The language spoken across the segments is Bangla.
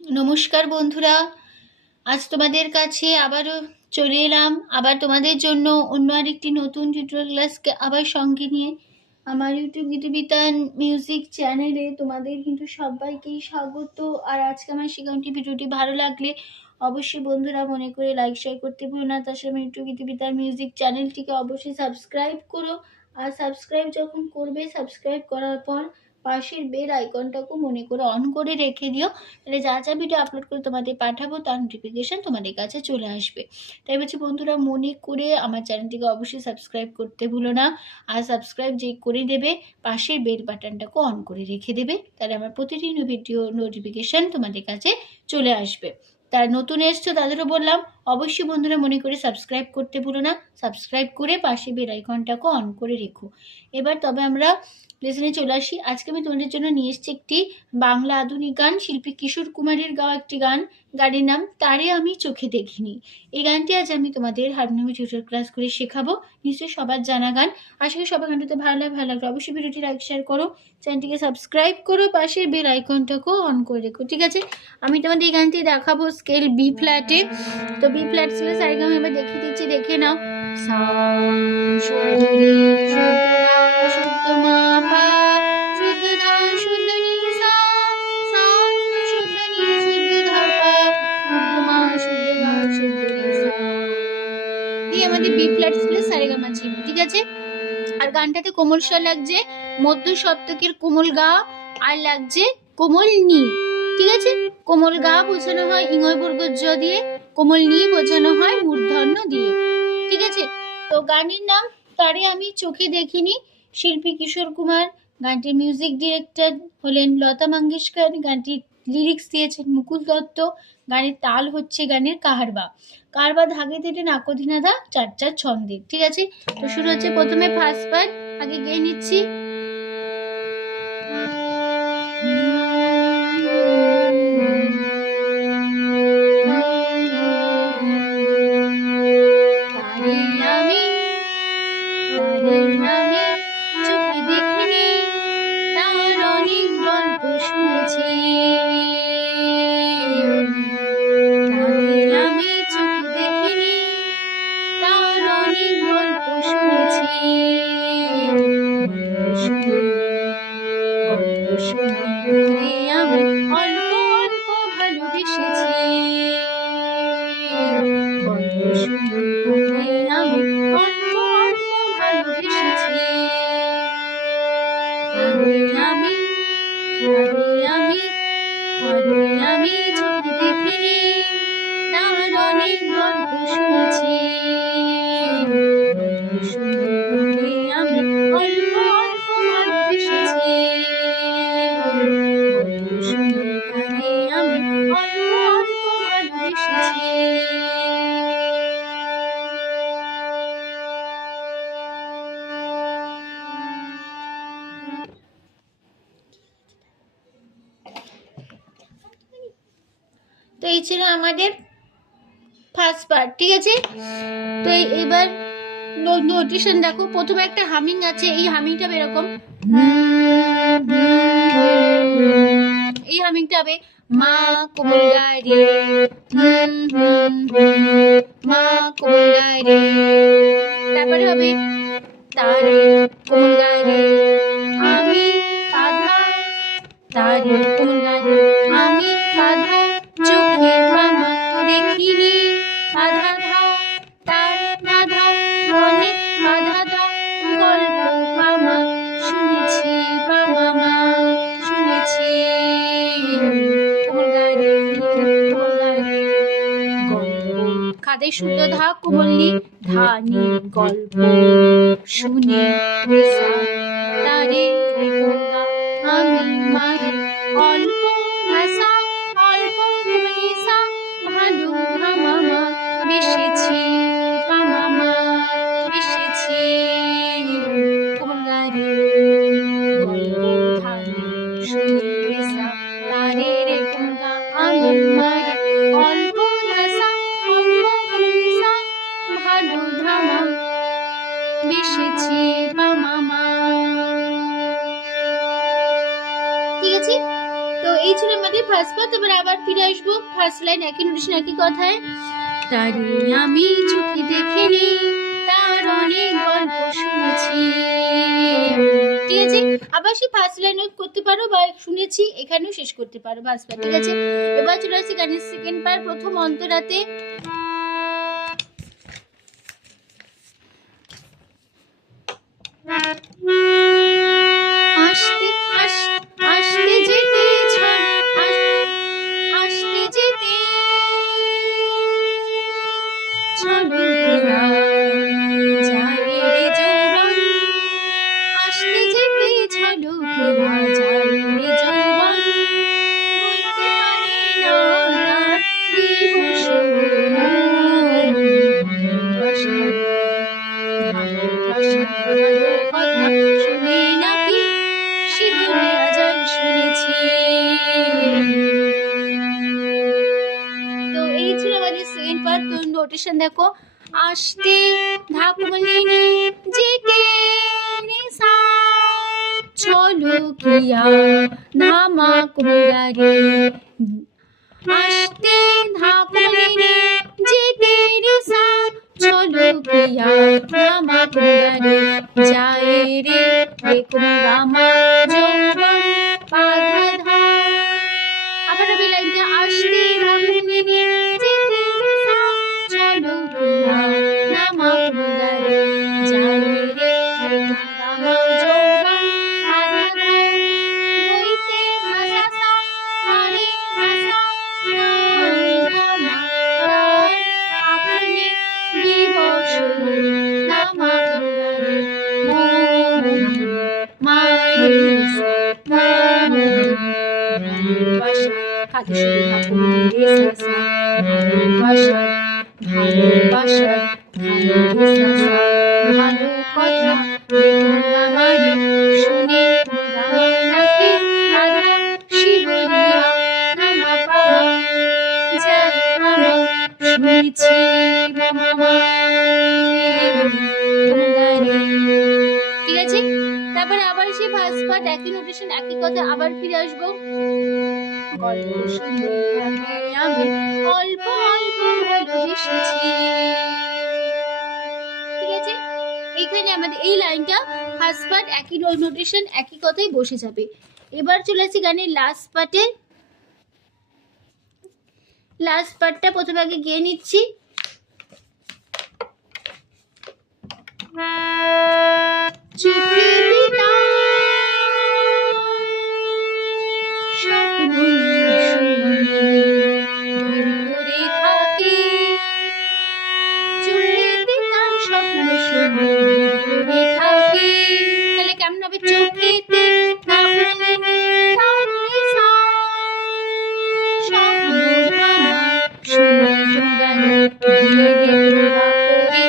নমস্কার বন্ধুরা, আজ তোমাদের কাছে আবারও চলে এলাম আবার তোমাদের জন্য অন্য আরেকটি নতুন টিউটোরিয়াল ক্লাসকে আবার সঙ্গে নিয়ে। আমার ইউটিউব গীতবিতান মিউজিক চ্যানেলে তোমাদের কিন্তু সবাইকেই স্বাগত। আর আজকে আমার শেখানোটি ভিডিওটি ভালো লাগলে অবশ্যই বন্ধুরা মনে করে লাইক শেয়ার করতে ভুলো না। তার সাথে আমার ইউটিউব গীতবিতান মিউজিক চ্যানেলটিকে অবশ্যই সাবস্ক্রাইব করো। আর সাবস্ক্রাইব যখন করবে, সাবস্ক্রাইব করার পর পাশের বেল আইকনটাকেও মনে করে অন করে রেখে দিও। তাহলে যা যা ভিডিও আপলোড করে তোমাদের পাঠাবো তার নোটিফিকেশান তোমাদের কাছে চলে আসবে। তাই বলছি বন্ধুরা, মনে করে আমার চ্যানেলটিকে অবশ্যই সাবস্ক্রাইব করতে ভুলো না। আর সাবস্ক্রাইব যে করে দেবে, পাশের বেল বাটনটাকে অন করে রেখে দেবে, তাহলে আমার প্রতিটি ভিডিও নোটিফিকেশান তোমাদের কাছে চলে আসবে। তারা নতুন এসছো তাদেরও বললাম, অবশ্যই বন্ধুরা মনে করে সাবস্ক্রাইব করতে ভুলো না। সাবস্ক্রাইব করে পাশে বেল আইকনটাকে অন করে রেখো। এবার তবে আমরা লেসনে চলে আসি। আজকে আমি তোমাদের জন্য নিয়ে এসেছি একটি বাংলা আধুনিক গান, শিল্পী কিশোর কুমারের গাওয়া একটি গান। গানের নাম তারে আমি চোখে দেখিনি। এই গানটি আজ আমি তোমাদের হারমোনিয়াম টিউটোরিয়াল ক্লাস করে শেখাবো। নিশ্চয়ই সবার জানা গান। আশা করি সবার গানটিতে ভালো লাগলে অবশ্যই ভিডিওটি লাইক শেয়ার করো, চ্যানেলটিকে সাবস্ক্রাইব করো, পাশের বেল আইকনটাকেও অন করে রেখো। ঠিক আছে, আমি তোমাদের এই গানটি দেখাবো স্কেল বি ফ্ল্যাটে। তো বি ফ্ল্যাট ছিল সারেগাম, এবার দেখিয়ে দিচ্ছি, দেখে নাও। সা শুদ্ধ রে শুদ্ধ শুদ্ধ মা পা শুদ্ধ ধা শুদ্ধ নি সা সা শুদ্ধ নি শুদ্ধ ধা পা শুদ্ধ মা শুদ্ধ গা শুদ্ধ রে সা। এই আমাদের বি ফ্ল্যাট ছিল সারেগামা ছিল। ঠিক আছে, আর গানটাতে কোমল স্বর লাগছে মধ্য সপ্তকের কোমল গা, আর লাগছে কোমল নি। ঠিক আছে, কোমল গা বোঝানো হয় ইঙয় বর্গ জ দিয়ে, কোমল নি বোঝানো হয় মূর্ধন্য দিয়ে। ঠিক আছে, তো গানের নাম তারে আমি চোখে দেখিনি, শিল্পী কিশোর কুমার। গানটির মিউজিক ডিরেক্টর হলেন লতা মঙ্গেশকর। গানটির লিরিক্স দিয়েছেন মুকুল দত্ত। গানের তাল হচ্ছে গানের কাহারবা। কাহারবা ধাগে তেটে নাকধিনাদা চার চার ছন্দে। ঠিক আছে, তো শুরু হচ্ছে প্রথমে ফার্স্ট পার্ট, আগে গেয়ে নিচ্ছি। চোখে দেখিনি, তার অনেক গল্প শুনেছি। আমি চোখে দেখিনি, তার অনেক গল্প শুনেছি। আমি অল্প অল্প ভালোবেসেছি। গল্প শুনে আমি অল্প অল্প ভালোবেসেছি। আমি আমি চোখে দেখিনি, তার অনেক গল্প শুনেছি। আমি অল্প অল্প ভালোবেসেছি। আমি অল্প অল্প ভালোবেসেছি। তো এই ছিল আমাদের ফার্স্ট পার্ট। ঠিক আছে, তো এবার নোটেশন দেখো। প্রথমে একটা হামিং আছে, এই হামিংটা এরকম, এই হামিংটা হবে মা কোমল গায় রে, মা কোমল গায় রে। তারপরে হবে তারে কোমল গায় রে, আমি কাঁধা, তারে কোমল গায় রে, আমি কাঁধা চোখে মামা দেখিনি, আধা ধা তার নাধা অনেক আধা ধা গল্প মামা শুনেছি, মামা শুনেছি। কোমল গায় রে কোমল গায় রে, গল্প খাদে শুদ্ধ ধা কোমল নি ধা নি গল্প শুনে তারে গঙ্গা আমি মারে অল্প ভাষা অল্প নিশা ভালো মামা বেসেছি, মামা বেসেছি। কোমল গায় রে গল্প ধারে শুনে রেসা তারে রে গঙ্গা আমি মারে অল্প ভাষা অল্প নিশা ভালো ধামা বেসেছি, মামা। ঠিক আছে, তো এই ছিল আমাদের ফার্স্ট পার্ট। এবার আবার ফিরে আসবো ফার্স্ট লাইন একই নোটেশন একই কথায়। তারে আমি চোখে দেখিনি, তার অনেক গল্প শুনেছি। ঠিক আছে, আবার সেই ফার্স্ট লাইন করতে পারো বা শুনেছি এখানেও শেষ করতে পারো ফার্স্ট পার্ট। ঠিক আছে, এবার চলে আসছি গানের সেকেন্ড পার্ট। প্রথম অন্তরাতে আসতে আসতে যেতে আসতে যেতে ছলকেরা যায় রে যৌবন, আসতে যেতে ছলকেরা যায় রে যৌবন, বলতে পারে না তার দিবস কথা শুনে নাকি শিহরিয়া যায় শুনেছি। তো এই ছিল আমাদের সেকেন্ড পার্ট। তো নোটেশন দেখো, আসতে ধাকুমলিনি যেতে নিসা ছলকিয়া ধামাক গাড়ি, আসতে ধাকুমলিনি যেতে নিসা ছলকিয়া ধামাক গাড়ি, যায় রে বেকুম গামা যৌবন বাধা ধা। আবার আমি লাইনটা, আসতে ধাকুমলিনি যেতে নিসা ছলকিয়া ধামাক গাড়ি, যায় রে বেকুম গামা যৌবন বাধা ধা, বইতে ভাষা সা আরে ভাষা আপনি দিবস ধামাক গাড়ি, হাতে শুধু ধাকুমলি রে সা ভালোবাসার ভালোবাসার ভালো রে সা, ভালো কথা আমারে শুনে নাকি রাধা শিহরিয়া নামা পাওয়া যায় আমার শুনেছি মামা। ঠিক আছে, তারপরে আবার সেই ফার্স্ট পার্ট একই নোটেশন একই কথা আবার ফিরে আসবো। গল্প শুনে আমি অল্প অল্প ভালোবেসেছি। ঠিক আছে, এখানে আমাদের এই লাইনটা ফার্স্ট পার্ট একই নোটেশন একই কথাই বসে যাবে। এবার চলে আসছি গানের লাস্ট পার্টে। লাস্ট পার্টটা প্রথমে আগে গেয়ে নিচ্ছি। চোখে দিতা স্বপ্ন করে থাকে, চোখে দিতা স্বপ্ন করে থাকে। তাহলে কেমন হবে, চোখেতে ধাকুমলিনি তার নিশা স্বপ্ন ধামা শুনে গানে ধীরে ধীরে করে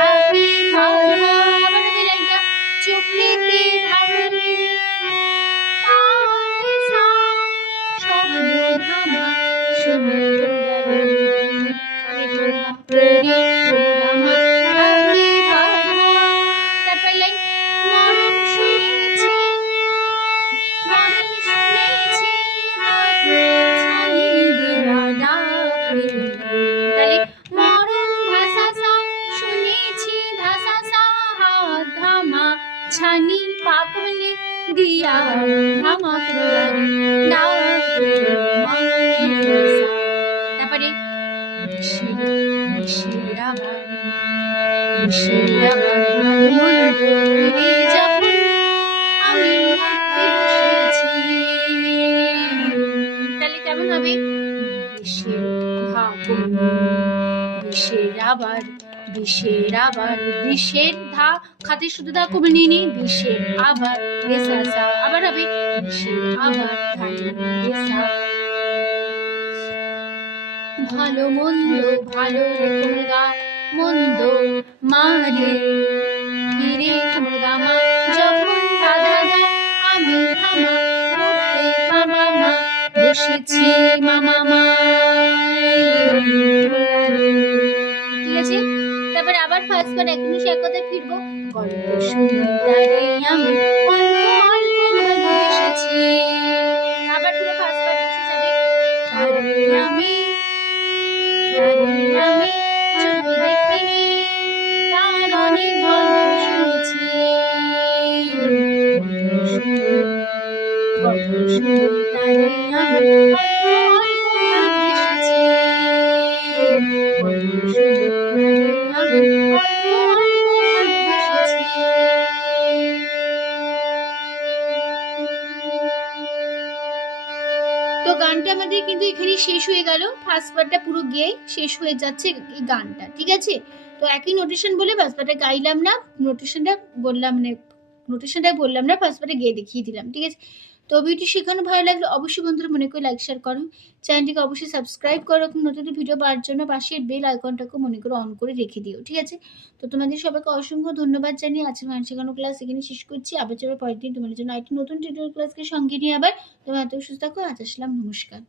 থাকে ভালো। আবার আমি লাইনটা, চোখেতে ধাকুমলিনি তার নিশা স্বপ্ন ধামা শুনে গানে ধীরে ধীরে করে থাকে ভালো। তারপর লাইন, মরণ শুনেছি হাত ছানি দেয়া ডাকে। তাহলে মরণ ধাসা সা শুনেছি ধাসা সা হাত ধামা ছানি পাকুমলি দিয়া ধামাক গাড়ি ডাকে মাইসা। তারপরে বিশের আবার মন করে যখন আমি ভাবতে বসেছি। তাহলে কেমন হবে, বিশের ধাকুমলিনি বিশের আবার বিশের ধা খাতে শুধু ধাকুমলিনি বিশের আবার রেসা সা। আবার হবে বিশের আবার ধাকুমলিনি রেসা। ভালো মন্দ ভালো রে গা মন্দ মারে হিরে গামা যখন বাধা দেয় আমি থামা করতে মামা বসেছি মামা। ঠিক আছে, তারপরে আবার ফার্স্ট পার্ট এখনো সে কথায় ফিরবো। গল্প শুনে তারে আমি অল্প অল্প ভালোবেসেছি। তারে আমি অল্প অল্প ভালোবেসেছি, আমি অল্প অল্প ভালোবেসেছি। তো গানটা আমাদের কিন্তু এখানেই শেষ হয়ে গেল, ফার্স্ট পার্টটা পুরো গেয়ে শেষ হয়ে যাচ্ছে এই গানটা, ঠিক আছে। তো একই নোটেশন বলে ফার্স্ট পার্টটা গাইলাম না, নোটেশনটা বললাম না, ফার্স্ট পার্টে গেয়ে দেখিয়ে দিলাম, ঠিক আছে। তো ভিডিও শেখানো ভালো লাগলে অবশ্যই বন্ধুরা মনে করে লাইক শেয়ার করো, চ্যানেলটিকে অবশ্যই সাবস্ক্রাইব করো, নতুন ভিডিও পাওয়ার জন্য পাশের বেল আইকনটাকে মনে করে অন করে রেখে দিও, ঠিক আছে। তো তোমাদের সবাইকে অসংখ্য ধন্যবাদ জানিয়ে আজকে গান শেখানো ক্লাস এখানে শেষ করছি। আবার চলো পরের দিন তোমাদের জন্য একটি নতুন টিউটোরিয়াল ক্লাসকে সঙ্গে নিয়ে আবার। তোমরা এত সুস্থ থাকো, আজ আসলাম, নমস্কার।